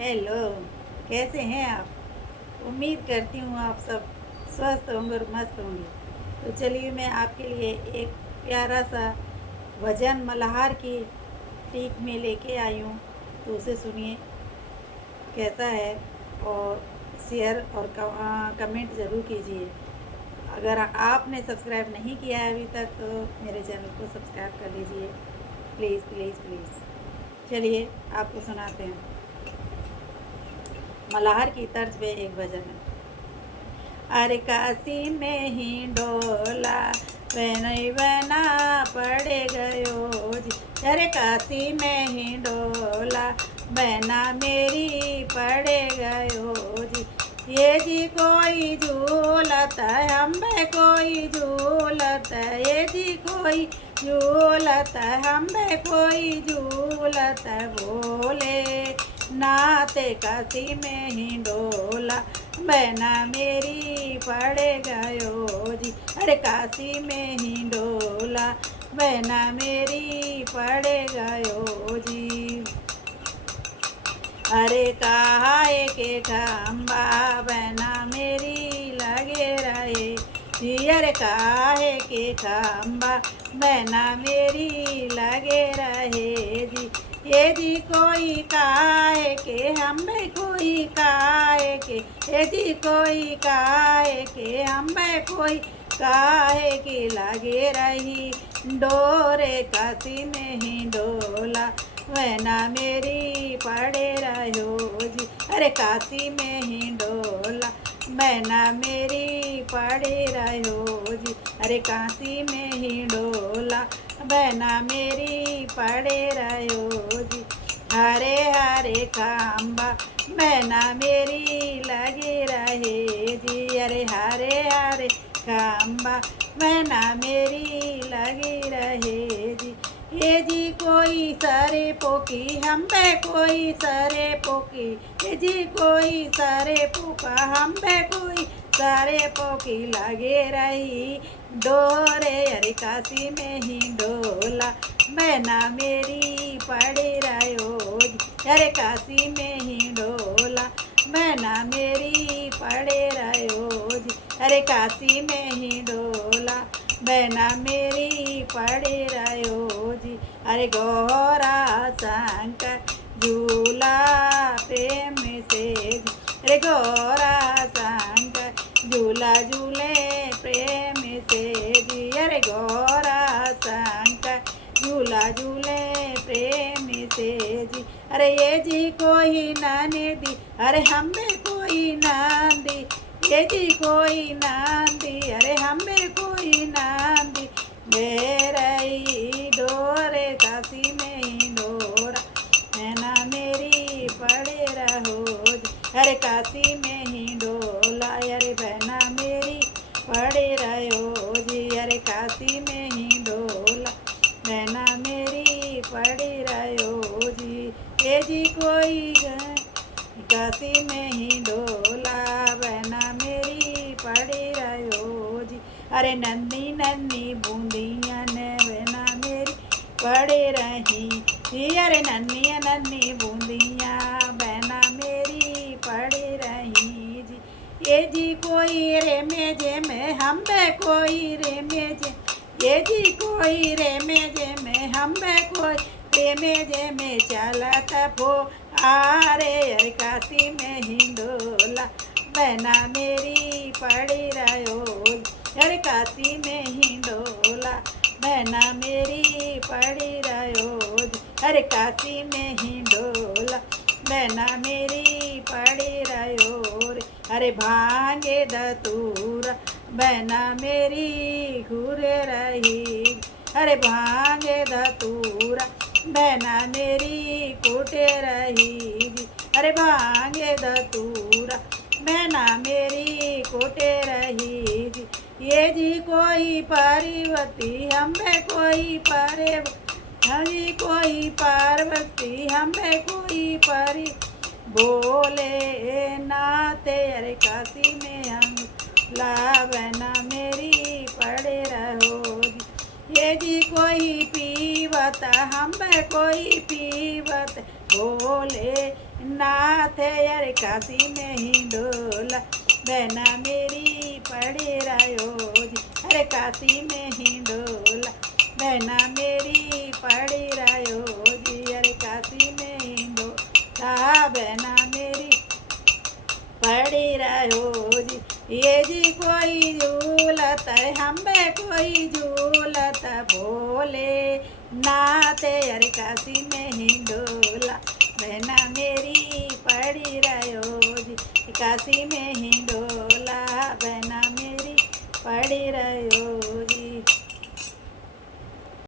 Hello, कैसे हैं आप? उम्मीद करती हूँ आप सब स्वस्थ होंगे और मस्त होंगे। तो चलिए मैं आपके लिए एक प्यारा सा भजन मल्हार की टीक में लेके आई हूँ। तो उसे सुनिए कैसा है, और शेयर और कमेंट ज़रूर कीजिए। अगर आपने सब्सक्राइब नहीं किया है अभी तक तो मेरे चैनल को सब्सक्राइब कर लीजिए, प्लीज़ प्लीज़ प्लीज़। चलिए आपको सुनाते हैं। मल्हार की तर्ज पे एक भजन है। अरे काशी में ही डोला बना पड़े गयो जी। अरे काशी में ही डोला बहना मेरी पड़े गयो जी। ये जी कोई झूलत है, हम में कोई झूलत है, ये जी कोई झूलत है, हम में कोई झूलत है। बोले नाते काशी में ही डोला बहना मेरी पड़े गयो जी। अरे काशी में ही डोला बहना मेरी पड़े गयो जी। अरे काहे के खम्बा बहना मेरी लगे रहे जी। अरे काहे के खम्बा बहना मेरी लगे रहे जी। ये जी कोई काहे के हमें कोई काहे के, ये जी कोई काहे के हमें कोई काहे की लगे रही। डोरे काशी में ही डोला बहना मेरी पड़े रहो जी। अरे काशी में ही डोला बहना मेरी पड़े रहो जी। अरे काशी में ही डोला बहना मेरी पड़े रहो जी। हरे हरे खम्बा बहना मेरी लगे रहे जी। अरे हरे हरे खम्बा बहना मेरी लगे रहे जी। ये जी कोई सरे पोकी हम पे कोई सरे पोकी, ये जी कोई सरे पोका हम पे कोई सरे पोकी लगे रही। डोरे अरे काशी में ही डोला बहना मेरी पड़े रहो जी। अरे काशी में ही डोला बहना मेरी पड़े रहो जी। अरे काशी में ही डोला बहना मेरी पड़े रहो जी। अरे गौरा शंकर झूला प्रेम से जी। अरे गौरा शंकर झूला झूले प्रेम से जी। अरे गौरा शंकर झूला झूले प्रेम से जी। अरे ये जी कोई नाने दी, अरे हमें कोई नान दी, ये जी कोई नान दी, अरे हमें कोई नान दी। मेरी डोरे काशी में ही डोरा बहना मेरी पड़े रहो जी। अरे काशी में ही डोला अरे बहना मेरी पड़े रहो जी। अरे काशी में ही डोला बहना मेरी पड़े रहो जी। ये जी कोई काशी में ही डोला बहना मेरी पड़े रहो जी। अरे नन्नी नन्नी बूंदियाँ ने बहना मेरी पड़े रही जी। अरे नन्नी नन्नी बूंदियाँ बहना मेरी पड़े रही जी। ये जी कोई रे मेजे में हम बे कोई रे मेजे, ये जी कोई रे मेजे में हम बे कोई रे मेजे में चलत फो आरे। अरे काशी में ही डोला बहना मेरी पड़ी रहो। अरे काशी में ही डोला बहना मेरी पड़ी रहो। अरे काशी में ही डोला बहना मेरी पड़ी रहो। अरे भांगे दतूरा बहना मेरी घूरे रही। अरे भांगे दतूरा बहना मेरी कूटे रही जी। अरे भांगे दतूरा बहना मेरी कूटे रही जी। ये जी कोई पार्वती हमें कोई पारे, हमें कोई पार्वती हमें कोई पारी। बोले नाते अरे काशी में हम ला बहना मेरी पड़े रहो जी। ये जी कोई पीवत हम कोई पीवत, बोले नाथ यार काशी में ही डोला बहना मेरी पड़ी रहो जी। अरे काशी में ही डोला बहना मेरी पड़ी रहो जी। अरे काशी में ही डोला बहना मेरी पड़ी रहो जी। ये जी कोई झूलत हमें कोई झूलत बोले नाते अरे काशी में ही डोला बहना मेरी पड़ी रहो जी। काशी में ही डोला बहना मेरी पड़ी रहो